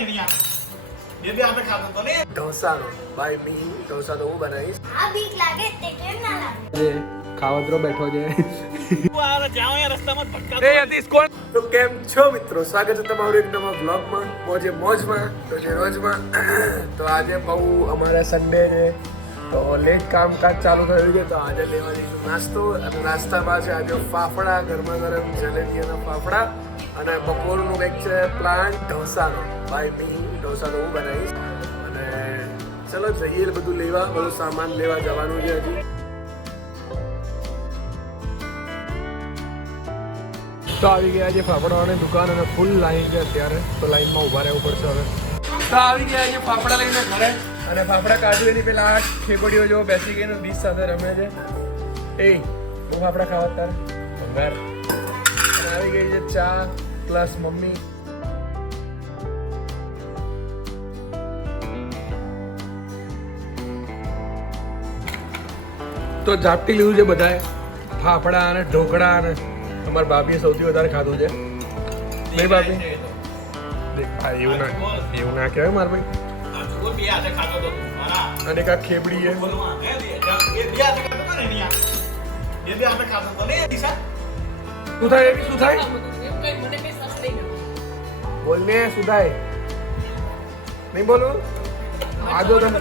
નહીં યાર. બે બે આપણે ખાતો તો ને. ઢોસાનો બાય મી. ઢોસા તો હું બનાવીશ. આ બીક લાગે તે કેમ ના લાગે? ખાવતરો બેઠો છે. તું આ જાઓ યાર રસ્તામાં ભટકાતો. એ યતીશ કોણ? તો કેમ છો મિત્રો? સ્વાગત છે તમારું એક નવા વ્લોગમાં. મોજે મોજમાં તો જે રોજમાં. તો આજે બહુ અમારે સન્ડે છે તો લેટ કામકાજ ચાલુ થયું છે. તો આજે લેવા જઈશું નાસ્તો અને નાસ્તામાં છે આજે ફાફડા, ગરમા ગરમ જલેબી અને ફાફડા. અને બપોરનું કંઈક છે પ્લાન ઢોસાનો બાય મી. ઢોસા તો હું બનાવીશ. અને ચલો જઈએ બધું લેવા, બધું સામાન લેવા જવાનું છે હજી. તો આવી ગયા છે ફાફડાની દુકાન અને ફૂલ લાઈન છે અત્યારે. તો લાઈનમાં ઊભા રહેવું પડશે હવે. તો આવી ગયા છે ફાફડા લઈને ઘરે અને ફાફડા કાઢી એની પેલા આ ખેબડીઓ જો બેસી ગઈ ડીશ સાથે રમે છે. એ હું ફાફડા ખાવા તારે ભંગાર. અને આવી ગઈ છે ચા પ્લસ મમ્મી. તો ઝાપટી લીધું છે બધાએ ફાફડા અને ઢોકળા અને અમારા ભાભીએ સૌથી વધારે ખાધું છે. નહીં ભાભી? એવું ના કહેવાય મારા ભાઈ. બે હાથે ખાતો તો મારા. અને કાંક ખેબડી છે. બોલવા હે બે હાથે ખાતો તો નહીં યાર. બે હાથે ખાતો તો ને દિશા. શું થાય? શું થાય? બોલ ને શું થાય? નહીં બોલું? આજો તમે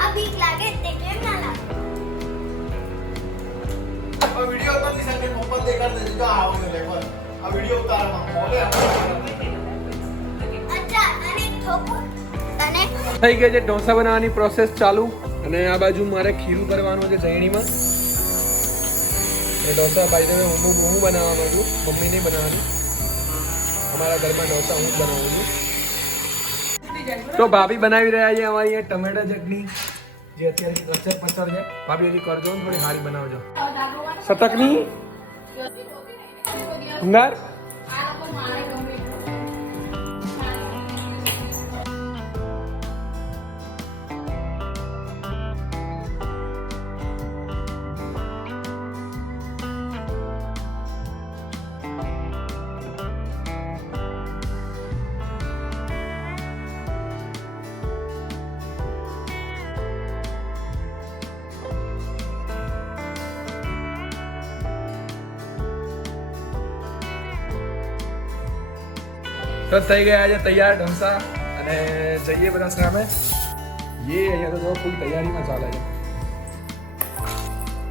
આ બીક લાગે તે કેમ ના લાગે? વિડિયો તો દિશા કે પપ્પા દેખાડ દે જો આવને લેવલ. આ વિડિયો ઉતારવા બોલે. અચ્છા અને ઠોકો તને થઈ ગઈ છે ઢોસા બનાવવાની પ્રોસેસ ચાલુ. અને આ બાજુ મારે ખીરું કરવાનું છે જૈણીમાં. એ ઢોસા ભાઈ હું બનાવવાનો છું, મમ્મી નહીં બનાવવાની. અમારા ઘરમાં ઢોસા હું જ બનાવું છું. તો ભાભી બનાવી રહ્યા છે અમારી અહીંયા ટમેટા ચટણી જે અત્યારે કચર પચર છે. ભાભી હજી કરજો ને થોડી સારી બનાવજો. સતકની ભંગાર તો થઈ ગયા છે તૈયાર ઢોસા અને જઈએ બધા સામે. અહીંયા તો ફૂલ તૈયારીમાં ચાલે છે.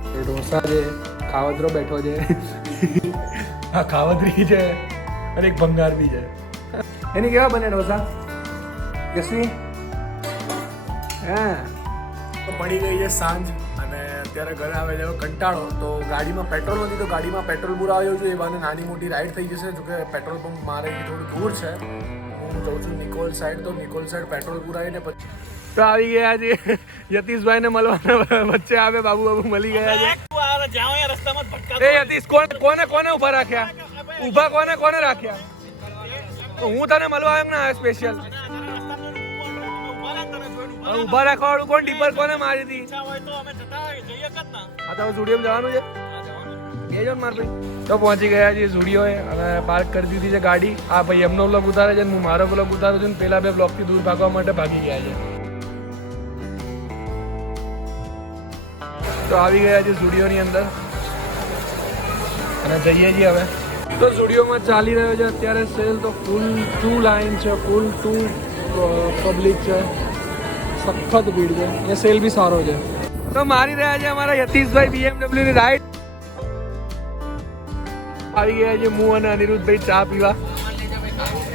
તો ઢોસા છે, ખાવતરો બેઠો છે, આ ખાવતરી છે અને એક ભંગાર બી છે. એની કેવા બને ઢોસા? કેસી? હા તો પડી ગઈ છે સાંજ અને અત્યારે ઘરે આવે છે કંટાળો. તો ગાડીમાં પેટ્રોલ નથી તો ગાડીમાં પેટ્રોલ પુરાવ્યો છે. એ બાને નાની મોટી રાઈડ થઈ જશે. જોકે પેટ્રોલ પંપ મારે થોડું દૂર છે. હું જઉં છું નિકોલ સાઈડ. તો નિકોલ સાઈડ પેટ્રોલ પુરાવીને પછી તો આવી ગયા છે યતીશભાઈ ને મળવાના વચ્ચે આવે બાબુ મળી ગયા છે. તું આ જાઓ યાર રસ્તામાં ભટકાતો. એ યતીશ કોને ઉભા રાખ્યા? ઊભા કોને રાખ્યા? તો હું તને મળવા આવ્યો ને સ્પેશિયલ. ઉભા રાખવા વાળું કોણ? ડીપર કોને મારી હતી? હા તો સ્ટુડિયો જવાનું છે એ જો માર ભાઈ. તો પહોંચી ગયા છીએ સ્ટુડિયોએ અને પાર્ક કરી દીધી છે ગાડી. આ ભાઈ એમનો બ્લોગ ઉતારે છે, હું મારો બ્લોગ ઉતારું છું. પેલા બે બ્લોગથી દૂર ભાગવા માટે ભાગી ગયા છે. તો આવી ગયા છે સ્ટુડિયોની અંદર અને જઈએ છીએ હવે. તો સ્ટુડિયોમાં ચાલી રહ્યો છે અત્યારે સેલ. તો ફૂલ ટુ લાઈન છે, ફૂલ ટુ પબ્લિક છે, સખત ભીડ છે. એ સેલ બી સારો છે. તો મારી રહ્યા છે અમારા યતીશભાઈ BMW ની રાઈડ. આવી ગયા છે હું અને અનિરુદ્ધભાઈ ચા પીવા.